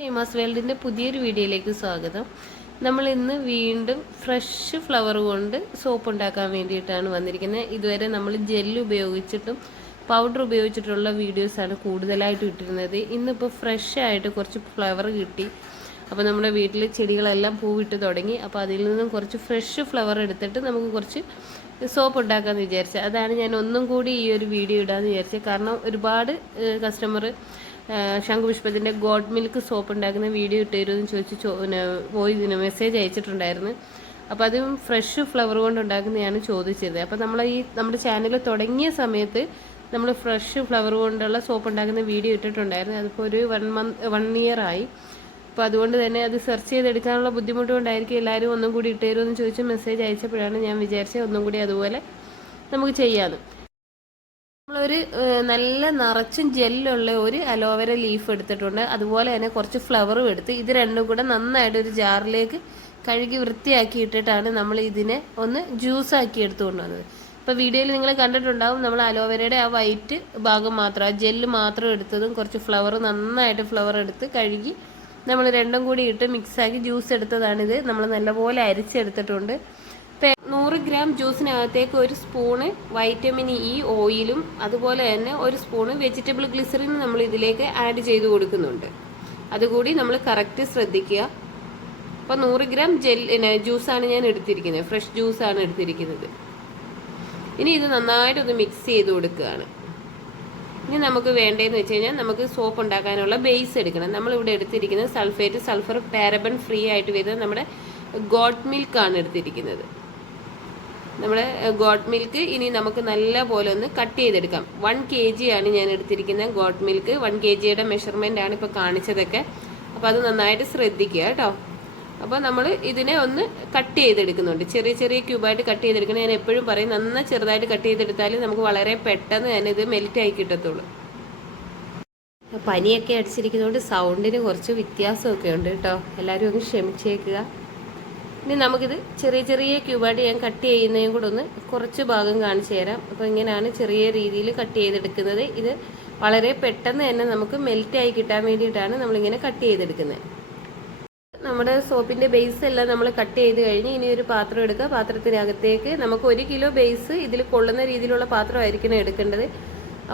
ഷെയ്മാസ് വേൾഡിൻ്റെ പുതിയൊരു വീഡിയോയിലേക്ക് സ്വാഗതം. നമ്മൾ ഇന്ന് വീണ്ടും ഫ്രഷ് ഫ്ലവർ കൊണ്ട് സോപ്പ് ഉണ്ടാക്കാൻ വേണ്ടിയിട്ടാണ് വന്നിരിക്കുന്നത്. ഇതുവരെ നമ്മൾ ജെല്ല് ഉപയോഗിച്ചിട്ടും പൗഡർ ഉപയോഗിച്ചിട്ടുള്ള വീഡിയോസാണ് കൂടുതലായിട്ട് ഇട്ടിരുന്നത്. ഇന്നിപ്പോൾ ഫ്രഷ് ആയിട്ട് കുറച്ച് ഫ്ലവർ കിട്ടി. അപ്പോൾ നമ്മുടെ വീട്ടിൽ ചെടികളെല്ലാം പൂവിട്ട് തുടങ്ങി. അപ്പോൾ അതിൽ നിന്നും കുറച്ച് ഫ്രഷ് ഫ്ലവർ എടുത്തിട്ട് നമുക്ക് കുറച്ച് സോപ്പ് ഉണ്ടാക്കാമെന്ന് വിചാരിച്ചത്. അതാണ് ഞാൻ ഒന്നും കൂടി ഈ ഒരു വീഡിയോ ഇടാമെന്ന് വിചാരിച്ചത്. കാരണം ഒരുപാട് കസ്റ്റമർ ശംഖുപുഷ്പത്തിൻ്റെ ഗോഡ് മിൽക്ക് സോപ്പ് ഉണ്ടാക്കുന്ന വീഡിയോ ഇട്ട് തരുമെന്ന് ചോദിച്ച് മെസ്സേജ് അയച്ചിട്ടുണ്ടായിരുന്നു. അപ്പോൾ അതും ഫ്രഷ് ഫ്ലവർ കൊണ്ട് ഉണ്ടാക്കുന്നതാണ് ചോദിച്ചത്. അപ്പോൾ നമ്മുടെ ചാനൽ തുടങ്ങിയ സമയത്ത് നമ്മൾ ഫ്രഷ് ഫ്ലവർ കൊണ്ടുള്ള സോപ്പ് ഉണ്ടാക്കുന്ന വീഡിയോ ഇട്ടിട്ടുണ്ടായിരുന്നു. അതിപ്പോൾ ഒരു 1 ഇയർ ആയി. അപ്പോൾ അതുകൊണ്ട് തന്നെ അത് സെർച്ച് ചെയ്തെടുക്കാനുള്ള ബുദ്ധിമുട്ട് കൊണ്ടായിരിക്കും എല്ലാവരും ഒന്നും കൂടി ഇട്ട് തരുമെന്ന് ചോദിച്ച് മെസ്സേജ് അയച്ചപ്പോഴാണ് ഞാൻ വിചാരിച്ചത് ഒന്നും കൂടി അതുപോലെ നമുക്ക് ചെയ്യാമെന്ന്. നമ്മളൊരു നല്ല നിറച്ചും ജെല്ലുള്ള ഒരു അലോവേര ലീഫ് എടുത്തിട്ടുണ്ട്. അതുപോലെ തന്നെ കുറച്ച് ഫ്ലവറും എടുത്ത് ഇത് രണ്ടും കൂടെ നന്നായിട്ട് ഒരു ജാറിലേക്ക് കഴുകി വൃത്തിയാക്കി ഇട്ടിട്ടാണ് നമ്മൾ ഇതിനെ ഒന്ന് ജ്യൂസാക്കി എടുത്തുകൊണ്ട് വന്നത്. ഇപ്പോൾ വീഡിയോയിൽ നിങ്ങൾ കണ്ടിട്ടുണ്ടാവും, നമ്മൾ അലോവേരയുടെ ആ വൈറ്റ് ഭാഗം മാത്രം, ആ ജെല്ല് മാത്രം എടുത്തതും കുറച്ച് നന്നായിട്ട് ഫ്ലവർ എടുത്ത് കഴുകി നമ്മൾ രണ്ടും കൂടി ഇട്ട് മിക്സാക്കി ജ്യൂസ് എടുത്തതാണിത്. നമ്മൾ നല്ലപോലെ അരിച്ചെടുത്തിട്ടുണ്ട്. 100 ഗ്രാം ജ്യൂസിനകത്തേക്ക് 1 സ്പൂണ് വൈറ്റമിൻ ഇ ഓയിലും അതുപോലെ തന്നെ 1 സ്പൂണ് വെജിറ്റബിൾ ഗ്ലിസറിനും നമ്മൾ ഇതിലേക്ക് ആഡ് ചെയ്ത് കൊടുക്കുന്നുണ്ട്. അതുകൂടി നമ്മൾ കറക്റ്റ് ശ്രദ്ധിക്കുക. അപ്പോൾ 100 ഗ്രാം ജ്യൂസാണ് ഞാൻ എടുത്തിരിക്കുന്നത്, ഫ്രഷ് ജ്യൂസാണ് എടുത്തിരിക്കുന്നത്. ഇനി ഇത് നന്നായിട്ടൊന്ന് മിക്സ് ചെയ്ത് കൊടുക്കുകയാണ്. ഇനി നമുക്ക് വേണ്ടതെന്ന് വെച്ച് കഴിഞ്ഞാൽ നമുക്ക് സോപ്പ് ഉണ്ടാക്കാനുള്ള ബേസ് എടുക്കണം. നമ്മളിവിടെ എടുത്തിരിക്കുന്നത് സൾഫർ പാരബൻ ഫ്രീ ആയിട്ട് വരുന്നത് നമ്മുടെ ഗോഡ് മിൽക്കാണ് എടുത്തിരിക്കുന്നത്. നമ്മുടെ ഗോഡ് മിൽക്ക് ഇനി നമുക്ക് നല്ല പോലെ ഒന്ന് കട്ട് ചെയ്തെടുക്കാം. 1 kg ആണ് ഞാൻ എടുത്തിരിക്കുന്നത് ഗോഡ് മിൽക്ക്. 1 kgയുടെ മെഷർമെൻ്റ് ആണ് ഇപ്പോൾ കാണിച്ചതൊക്കെ. അപ്പോൾ അത് നന്നായിട്ട് ശ്രദ്ധിക്കുക കേട്ടോ. അപ്പോൾ നമ്മൾ ഇതിനെ ഒന്ന് കട്ട് ചെയ്തെടുക്കുന്നുണ്ട്. ചെറിയ ചെറിയ ക്യൂബായിട്ട് കട്ട് ചെയ്തെടുക്കണം. ഞാൻ എപ്പോഴും പറയും, നന്നായി ചെറുതായിട്ട് കട്ട് ചെയ്തെടുത്താൽ നമുക്ക് വളരെ പെട്ടെന്ന് തന്നെ ഇത് മെൽറ്റായി കിട്ടത്തുള്ളൂ. പനിയൊക്കെ അടിച്ചിരിക്കുന്നതുകൊണ്ട് സൗണ്ടിന് കുറച്ച് വ്യത്യാസമൊക്കെ ഉണ്ട് കേട്ടോ. എല്ലാവരും ഒന്ന് ക്ഷമിച്ചേക്കുക. ഇനി നമുക്കിത് ചെറിയ ചെറിയ ക്യൂബായിട്ട് ഞാൻ കട്ട് ചെയ്യുന്നതും കൂടെ ഒന്ന് കുറച്ച് ഭാഗം കാണിച്ചു തരാം. അപ്പോൾ ഇങ്ങനെയാണ് ചെറിയ രീതിയിൽ കട്ട് ചെയ്തെടുക്കുന്നത്. ഇത് വളരെ പെട്ടെന്ന് തന്നെ നമുക്ക് മെൽറ്റായി കിട്ടാൻ വേണ്ടിയിട്ടാണ് നമ്മളിങ്ങനെ കട്ട് ചെയ്തെടുക്കുന്നത്. നമ്മുടെ സോപ്പിൻ്റെ ബേസ് എല്ലാം നമ്മൾ കട്ട് ചെയ്ത് കഴിഞ്ഞ് ഇനി ഒരു പാത്രം എടുക്കുക. പാത്രത്തിനകത്തേക്ക് നമുക്ക് 1 കിലോ ബേസ് ഇതിൽ കൊള്ളുന്ന രീതിയിലുള്ള പാത്രമായിരിക്കണം എടുക്കേണ്ടത്.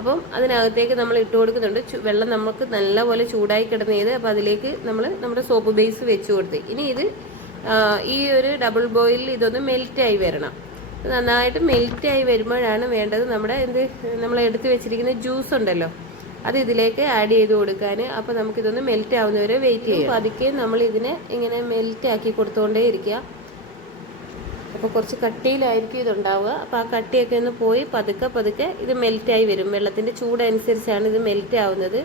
അപ്പം അതിനകത്തേക്ക് നമ്മൾ ഇട്ട് കൊടുക്കുന്നുണ്ട്. വെള്ളം നമുക്ക് നല്ലപോലെ ചൂടായി കിടന്നത്. അപ്പോൾ അതിലേക്ക് നമ്മൾ നമ്മുടെ സോപ്പ് ബേസ് വെച്ച് കൊടുത്ത് ഇനി ഇത് ഈ ഒരു ഡബിൾ ബോയിലിൽ ഇതൊന്ന് മെൽറ്റായി വരണം. നന്നായിട്ട് മെൽറ്റായി വരുമ്പോഴാണ് വേണ്ടത് നമ്മൾ എടുത്ത് വെച്ചിരിക്കുന്ന ജ്യൂസ് ഉണ്ടല്ലോ അത് ഇതിലേക്ക് ആഡ് ചെയ്ത് കൊടുക്കാൻ. അപ്പോൾ നമുക്കിതൊന്ന് മെൽറ്റ് ആവുന്നവരെ വെയിറ്റ് ചെയ്യും. പതുക്കെ നമ്മൾ ഇതിനെ ഇങ്ങനെ മെൽറ്റ് ആക്കി കൊടുത്തുകൊണ്ടേ ഇരിക്കുക. അപ്പോൾ കുറച്ച് കട്ടിയിലായിരിക്കും ഇതുണ്ടാവുക. അപ്പോൾ ആ കട്ടിയൊക്കെ ഒന്ന് പോയി പതുക്കെ ഇത് മെൽറ്റായി വരും. വെള്ളത്തിൻ്റെ ചൂടനുസരിച്ചാണ് ഇത് മെൽറ്റ് ആവുന്നത്.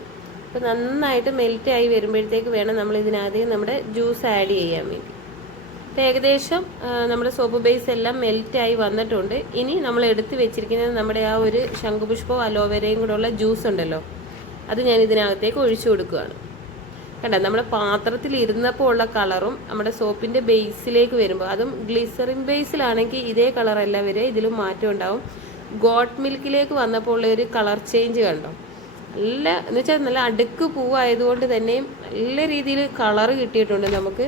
അപ്പോൾ നന്നായിട്ട് മെൽറ്റായി വരുമ്പോഴത്തേക്ക് വേണം നമ്മൾ ഇതിനകത്ത് നമ്മുടെ ജ്യൂസ് ആഡ് ചെയ്യാൻ വേണ്ടി. അപ്പോൾ ഏകദേശം നമ്മുടെ സോപ്പ് ബേസ് എല്ലാം മെൽറ്റായി വന്നിട്ടുണ്ട്. ഇനി നമ്മൾ എടുത്ത് വെച്ചിരിക്കുന്നത് നമ്മുടെ ആ ഒരു ശംഖുപുഷ്പവും അലോവേരയും കൂടെ ഉള്ള ജ്യൂസ് ഉണ്ടല്ലോ, അത് ഞാൻ ഇതിനകത്തേക്ക് ഒഴിച്ചു കൊടുക്കുകയാണ്. കണ്ടോ, നമ്മുടെ പാത്രത്തിൽ ഇരുന്നപ്പോൾ ഉള്ള കളറും നമ്മുടെ സോപ്പിൻ്റെ ബേസിലേക്ക് വരുമ്പോൾ, അതും ഗ്ലിസറിൻ ബേസിലാണെങ്കിൽ ഇതേ കളറല്ല വരെ, ഇതിലും മാറ്റം ഉണ്ടാവും. ഗോഡ് മിൽക്കിലേക്ക് വന്നപ്പോൾ ഉള്ള ഒരു കളർ ചേഞ്ച് കണ്ടോ, എന്ന് വെച്ചാൽ നല്ല അടുക്ക് പൂവായതുകൊണ്ട് തന്നെയും നല്ല രീതിയിൽ കളറ് കിട്ടിയിട്ടുണ്ട്. നമുക്ക്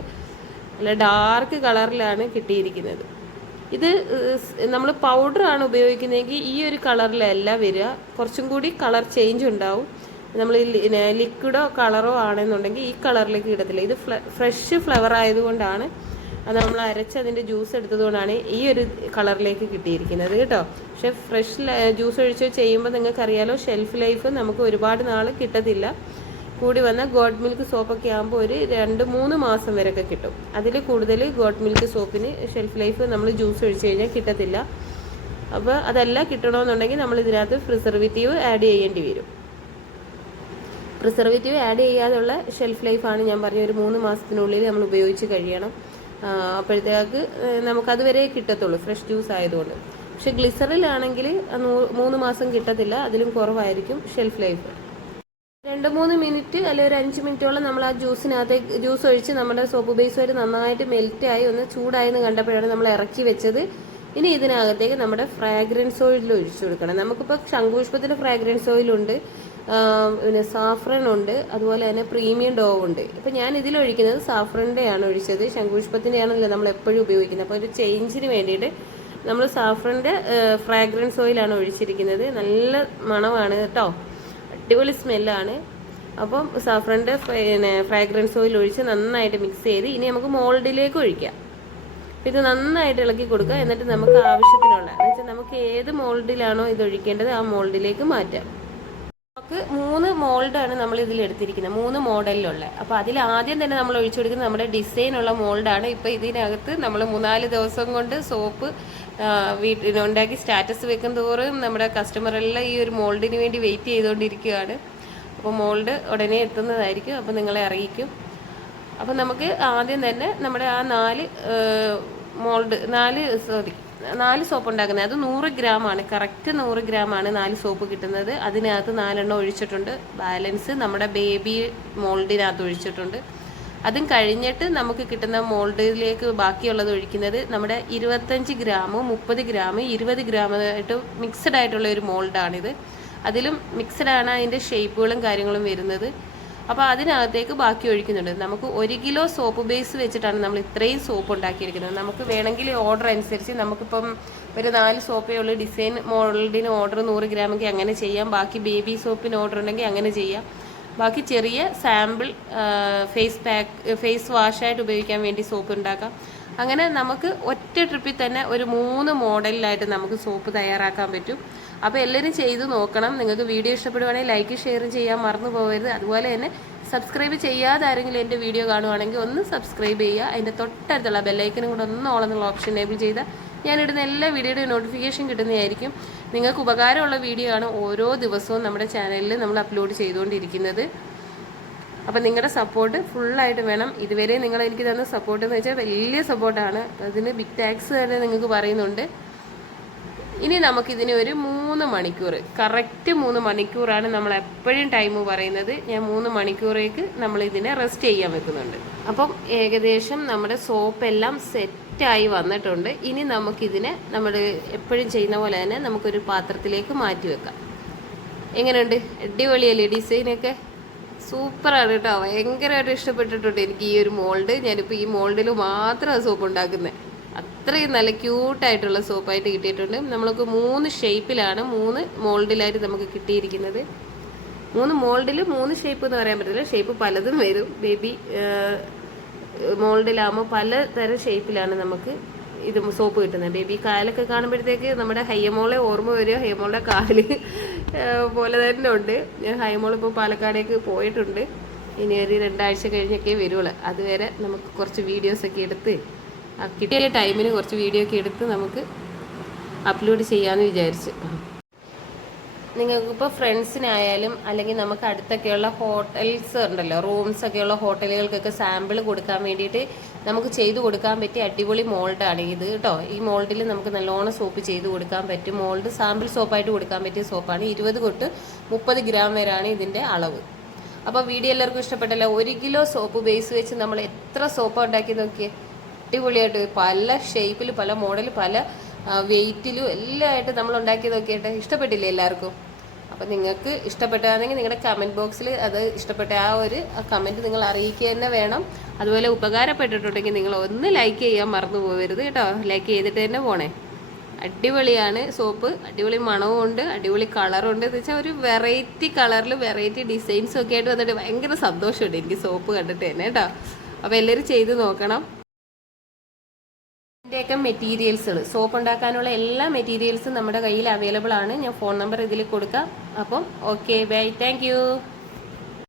നല്ല ഡാർക്ക് കളറിലാണ് കിട്ടിയിരിക്കുന്നത്. ഇത് നമ്മൾ പൗഡറാണ് ഉപയോഗിക്കുന്നതെങ്കിൽ ഈ ഒരു കളറിലല്ല വരിക, കുറച്ചും കൂടി കളർ ചേഞ്ച് ഉണ്ടാവും. നമ്മൾ ലിക്വിഡോ കളറോ ആണെന്നുണ്ടെങ്കിൽ ഈ കളറിലേക്ക് കിട്ടത്തില്ല. ഇത് ഫ്രഷ് ഫ്ലവർ ആയതുകൊണ്ടാണ്, അത് നമ്മൾ അരച്ച് അതിൻ്റെ ജ്യൂസ് എടുത്തതുകൊണ്ടാണ് ഈ ഒരു കളറിലേക്ക് കിട്ടിയിരിക്കുന്നത് കേട്ടോ. പക്ഷേ ഫ്രഷ് ജ്യൂസ് ഒഴിച്ച് ചെയ്യുമ്പോൾ നിങ്ങൾക്കറിയാലോ, ഷെൽഫ് ലൈഫ് നമുക്ക് ഒരുപാട് നാൾ കിട്ടത്തില്ല. കൂടി വന്ന ഗോഡ് മിൽക്ക് സോപ്പൊക്കെ ആകുമ്പോൾ ഒരു 2-3 മാസം വരെയൊക്കെ കിട്ടും. അതിൽ കൂടുതൽ ഗോഡ് മിൽക്ക് സോപ്പിന് ഷെൽഫ് ലൈഫ് നമ്മൾ ജ്യൂസ് ഒഴിച്ച് കഴിഞ്ഞാൽ കിട്ടത്തില്ല. അപ്പോൾ അതെല്ലാം കിട്ടണമെന്നുണ്ടെങ്കിൽ നമ്മൾ ഇതിനകത്ത് പ്രിസർവേറ്റീവ് ആഡ് ചെയ്യേണ്ടി വരും. പ്രിസർവേറ്റീവ് ആഡ് ചെയ്യാതുള്ള ഷെൽഫ് ലൈഫാണ് ഞാൻ പറഞ്ഞ ഒരു 3 മാസത്തിനുള്ളിൽ നമ്മൾ ഉപയോഗിച്ച് കഴിയണം. അപ്പോഴത്തേക്ക് നമുക്കതുവരെ കിട്ടത്തുള്ളൂ, ഫ്രഷ് ജ്യൂസ് ആയതുകൊണ്ട്. പക്ഷേ ഗ്ലിസറിലാണെങ്കിൽ 3 മാസം കിട്ടത്തില്ല, അതിലും കുറവായിരിക്കും ഷെൽഫ് ലൈഫ്. 2-3 മിനിറ്റ് അല്ലെങ്കിൽ ഒരു 5 മിനിറ്റോളം നമ്മൾ ആ ജ്യൂസ് ഒഴിച്ച് നമ്മുടെ സോപ്പ് ബേസ് വരെ നന്നായിട്ട് മെൽറ്റായി ഒന്ന് ചൂടായെന്ന് കണ്ടപ്പോഴാണ് നമ്മൾ ഇറക്കി വെച്ചത്. ഇനി ഇതിനകത്തേക്ക് നമ്മുടെ ഫ്രാഗ്രൻസ് ഓയിൽ ഒഴിച്ചു കൊടുക്കണം. നമുക്കിപ്പോൾ ശംഖുപുഷ്പത്തിൻ്റെ ഫ്രാഗ്രൻസ് ഓയിലുണ്ട്, പിന്നെ സാഫ്രൻ ഉണ്ട്, അതുപോലെ തന്നെ പ്രീമിയം ഡോ ഉണ്ട്. ഇപ്പം ഞാൻ ഇതിലൊഴിക്കുന്നത് സാഫ്രൻ്റെയാണ് ഒഴിച്ചത്, ശംഖുപുഷ്പത്തിൻ്റെയാണല്ലോ നമ്മൾ എപ്പോഴും ഉപയോഗിക്കുന്നത്. അപ്പോൾ ഒരു ചേഞ്ചിന് വേണ്ടിയിട്ട് നമ്മൾ സാഫ്രൻ്റെ ഫ്രാഗ്രൻസ് ഓയിലാണ് ഒഴിച്ചിരിക്കുന്നത്. നല്ല മണമാണ് കേട്ടോ, അടിപൊളി സ്മെല്ലാണ്. അപ്പം സാഫ്രൻ്റെ പിന്നെ ഫ്രാഗ്രൻസ് ഓയിൽ ഒഴിച്ച് നന്നായിട്ട് മിക്സ് ചെയ്ത് ഇനി നമുക്ക് മോൾഡിലേക്ക് ഒഴിക്കാം. ഇത് നന്നായിട്ട് ഇളക്കി കൊടുക്കുക. എന്നിട്ട് നമുക്ക് ആവശ്യത്തിനുള്ള എന്ന് വെച്ചാൽ നമുക്ക് ഏത് മോൾഡിലാണോ ഇത് ഒഴിക്കേണ്ടത് ആ മോൾഡിലേക്ക് മാറ്റാം. നമുക്ക് 3 മോൾഡാണ് നമ്മൾ ഇതിൽ എടുത്തിരിക്കുന്നത്, 3 മോഡലിലുള്ള. അപ്പോൾ അതിൽ ആദ്യം തന്നെ നമ്മൾ ഒഴിച്ചു കൊടുക്കുന്നത് നമ്മുടെ ഡിസൈനുള്ള മോൾഡാണ്. ഇപ്പോൾ ഇതിനകത്ത് നമ്മൾ 3-4 ദിവസം കൊണ്ട് സോപ്പ് വീട്ടിലുണ്ടാക്കി സ്റ്റാറ്റസ് വെക്കും തോറും നമ്മുടെ കസ്റ്റമറെല്ലാം ഈ ഒരു മോൾഡിന് വേണ്ടി വെയിറ്റ് ചെയ്തുകൊണ്ടിരിക്കുകയാണ്. അപ്പോൾ മോൾഡ് ഉടനെ എത്തുന്നതായിരിക്കും, അപ്പോൾ നിങ്ങളെ അറിയിക്കും. അപ്പം നമുക്ക് ആദ്യം തന്നെ നമ്മുടെ ആ 4 സോപ്പ് ഉണ്ടാക്കുന്നത്, അത് 100 ഗ്രാമാണ്, കറക്റ്റ് 100 ഗ്രാമാണ് 4 സോപ്പ് കിട്ടുന്നത്. അതിനകത്ത് 4 എണ്ണം ഒഴിച്ചിട്ടുണ്ട്. ബാലൻസ് നമ്മുടെ ബേബി മോൾഡിനകത്ത് ഒഴിച്ചിട്ടുണ്ട്. അതും കഴിഞ്ഞിട്ട് നമുക്ക് കിട്ടുന്ന മോൾഡിലേക്ക് ബാക്കിയുള്ളത് ഒഴിക്കുന്നത് നമ്മുടെ 25 ഗ്രാം 30 ഗ്രാം 20 ഗ്രാം ആയിട്ട് മിക്സഡ് ആയിട്ടുള്ള ഒരു മോൾഡാണിത്. അതിലും മിക്സഡാണ് അതിൻ്റെ ഷേപ്പുകളും കാര്യങ്ങളും വരുന്നത്. അപ്പോൾ അതിനകത്തേക്ക് ബാക്കി ഒഴിക്കുന്നുണ്ട്. നമുക്ക് 1 കിലോ സോപ്പ് ബേസ് വെച്ചിട്ടാണ് നമ്മൾ ഇത്രയും സോപ്പ് ഉണ്ടാക്കിയിരിക്കുന്നത്. നമുക്ക് വേണമെങ്കിൽ ഓർഡർ അനുസരിച്ച് നമുക്കിപ്പം ഒരു 4 സോപ്പേ ഉള്ളൂ, ഡിസൈൻ മോൾഡിന് ഓർഡർ 100 ഗ്രാമെങ്കിൽ അങ്ങനെ ചെയ്യാം. ബാക്കി ബേബി സോപ്പിന് ഓർഡർ ഉണ്ടെങ്കിൽ അങ്ങനെ ചെയ്യാം. ബാക്കി ചെറിയ സാമ്പിൾ ഫേസ് വാഷായിട്ട് ഉപയോഗിക്കാൻ വേണ്ടി സോപ്പ് ഉണ്ടാക്കാം. അങ്ങനെ നമുക്ക് ഒറ്റ ട്രിപ്പിൽ തന്നെ ഒരു 3 മോഡലിലായിട്ട് നമുക്ക് സോപ്പ് തയ്യാറാക്കാൻ പറ്റും. അപ്പോൾ എല്ലാവരും ചെയ്ത് നോക്കണം. നിങ്ങൾക്ക് വീഡിയോ ഇഷ്ടപ്പെടുവാണെങ്കിൽ ലൈക്ക് ഷെയർ ചെയ്യാൻ മറന്നു പോകരുത്. അതുപോലെ തന്നെ സബ്സ്ക്രൈബ് ചെയ്യാതെ ആരെങ്കിലും എൻ്റെ വീഡിയോ കാണുവാണെങ്കിൽ ഒന്ന് സബ്സ്ക്രൈബ് ചെയ്യുക. അതിൻ്റെ തൊട്ടടുത്തുള്ള ബെല്ലൈക്കനും കൂടെ ഒന്ന് ഓൾ എന്നുള്ള ഓപ്ഷൻ എനേബിൾ ചെയ്താൽ ഞാനിടുന്ന എല്ലാ വീഡിയോയുടെ നോട്ടിഫിക്കേഷൻ കിട്ടുന്നതായിരിക്കും. നിങ്ങൾക്ക് ഉപകാരമുള്ള വീഡിയോ ആണ് ഓരോ ദിവസവും നമ്മുടെ ചാനലിൽ നമ്മൾ അപ്ലോഡ് ചെയ്തുകൊണ്ടിരിക്കുന്നത്. അപ്പം നിങ്ങളുടെ സപ്പോർട്ട് ഫുള്ളായിട്ട് വേണം. ഇതുവരെ നിങ്ങൾ എനിക്ക് തന്ന സപ്പോർട്ട് എന്ന് വെച്ചാൽ വലിയ സപ്പോർട്ടാണ്. അതിന് ബിഗ് താങ്ക്സ് തന്നെ നിങ്ങൾക്ക് പറയുന്നുണ്ട്. ഇനി നമുക്കിതിന് ഒരു 3 മണിക്കൂർ, കറക്റ്റ് 3 മണിക്കൂറാണ് നമ്മൾ എപ്പോഴും ടൈം പറയുന്നത്. ഞാൻ 3 മണിക്കൂറേക്ക് നമ്മൾ ഇതിനെ റെസ്റ്റ് ചെയ്യാൻ വെക്കുന്നുണ്ട്. അപ്പം ഏകദേശം നമ്മുടെ സോപ്പെല്ലാം സെറ്റായി വന്നിട്ടുണ്ട്. ഇനി നമുക്കിതിനെ നമ്മൾ എപ്പോഴും ചെയ്യുന്ന പോലെ തന്നെ നമുക്കൊരു പാത്രത്തിലേക്ക് മാറ്റി വെക്കാം. എങ്ങനെയുണ്ട്? അടിപൊളിയല്ലേ ഡിസൈനൊക്കെ? സൂപ്പറാണ് കേട്ടോ, ഭയങ്കരമായിട്ട് ഇഷ്ടപ്പെട്ടിട്ടുണ്ട് എനിക്ക് ഈ ഒരു മോൾഡ്. ഞാനിപ്പോൾ ഈ മോൾഡിൽ മാത്രമാണ് സോപ്പ് ഉണ്ടാക്കുന്നത്. അത്രയും നല്ല ക്യൂട്ടായിട്ടുള്ള സോപ്പായിട്ട് കിട്ടിയിട്ടുണ്ട്. നമ്മൾക്ക് 3 ഷേപ്പിലാണ് 3 മോൾഡിലായിട്ട് നമുക്ക് കിട്ടിയിരിക്കുന്നത്. 3 മോൾഡിൽ 3 ഷേപ്പ് എന്ന് പറയാൻ പറ്റില്ല, ഷേപ്പ് പലതും വരും. ബേബി മോൾഡിലാകുമ്പോൾ പലതരം ഷേപ്പിലാണ് നമുക്ക് ഇത് സോപ്പ് കിട്ടുന്നത്. ബേബി കാലൊക്കെ കാണുമ്പോഴത്തേക്ക് നമ്മുടെ ഹയ്യമോളെ ഓർമ്മ വരിക. ഹയ്യമോളുടെ കാല് പോലെ തന്നെ ഉണ്ട്. ഞാൻ ഹയ്യമോൾ ഇപ്പോൾ പാലക്കാടേക്ക് പോയിട്ടുണ്ട്. ഇനി ഒരു 2 ആഴ്ച കഴിഞ്ഞൊക്കെ വരുള്ളൂ. അതുവരെ നമുക്ക് കുറച്ച് വീഡിയോസൊക്കെ എടുത്ത് കിട്ടിയ ടൈമിന് കുറച്ച് വീഡിയോ ഒക്കെ എടുത്ത് നമുക്ക് അപ്ലോഡ് ചെയ്യാമെന്ന് വിചാരിച്ചു. നിങ്ങൾക്കിപ്പോൾ ഫ്രണ്ട്സിനായാലും അല്ലെങ്കിൽ നമുക്ക് അടുത്തൊക്കെയുള്ള ഹോട്ടൽസ് ഉണ്ടല്ലോ, റൂംസൊക്കെയുള്ള ഹോട്ടലുകൾക്കൊക്കെ സാമ്പിൾ കൊടുക്കാൻ വേണ്ടിയിട്ട് നമുക്ക് ചെയ്തു കൊടുക്കാൻ പറ്റിയ അടിപൊളി മോൾഡാണ് ഇത് കേട്ടോ. ഈ മോൾഡിൽ നമുക്ക് നല്ലോണം സോപ്പ് ചെയ്ത് കൊടുക്കാൻ പറ്റും. മോൾഡ് സാമ്പിൾ സോപ്പായിട്ട് കൊടുക്കാൻ പറ്റിയ സോപ്പാണ്. 20 തൊട്ട് 30 ഗ്രാം വരെയാണ് ഇതിൻ്റെ അളവ്. അപ്പോൾ വീഡിയോ എല്ലാവർക്കും ഇഷ്ടപ്പെട്ടല്ലോ. 1 കിലോ സോപ്പ് ബേസ് വെച്ച് നമ്മൾ എത്ര സോപ്പാണ് ഉണ്ടാക്കി നോക്കിയേ. അടിപൊളിയായിട്ട് പല ഷേപ്പിൽ, പല മോഡൽ, പല വെയിറ്റിലും എല്ലാം ആയിട്ട് നമ്മൾ ഉണ്ടാക്കി നോക്കിയിട്ട് ഇഷ്ടപ്പെട്ടില്ലേ എല്ലാവർക്കും? അപ്പം നിങ്ങൾക്ക് ഇഷ്ടപ്പെട്ടാണെങ്കിൽ നിങ്ങളുടെ കമൻറ്റ് ബോക്സിൽ അത് ഇഷ്ടപ്പെട്ട ആ ഒരു കമൻറ്റ് നിങ്ങൾ അറിയിക്കുക തന്നെ വേണം. അതുപോലെ ഉപകാരപ്പെട്ടിട്ടുണ്ടെങ്കിൽ നിങ്ങൾ ഒന്ന് ലൈക്ക് ചെയ്യാൻ മറന്നു പോകരുത് കേട്ടോ. ലൈക്ക് ചെയ്തിട്ട് തന്നെ പോണേ. അടിപൊളിയാണ് സോപ്പ്, അടിപൊളി മണവും ഉണ്ട്, അടിപൊളി കളറുണ്ട്. എന്ന് വെച്ചാൽ ഒരു വെറൈറ്റി കളറിൽ വെറൈറ്റി ഡിസൈൻസും ഒക്കെ ആയിട്ട് വന്നിട്ട് ഭയങ്കര സന്തോഷമുണ്ട് എനിക്ക് സോപ്പ് കണ്ടിട്ട് തന്നെ കേട്ടോ. അപ്പോൾ എല്ലാവരും ചെയ്ത് നോക്കണം. ഇതിൻ്റെയൊക്കെ മെറ്റീരിയൽസുകൾ, സോപ്പ് ഉണ്ടാക്കാനുള്ള എല്ലാ മെറ്റീരിയൽസും നമ്മുടെ കയ്യിൽ അവൈലബിൾ ആണ്. ഞാൻ ഫോൺ നമ്പർ ഇതിൽ കൊടുക്കാം. അപ്പം ഓക്കെ, ബൈ, താങ്ക്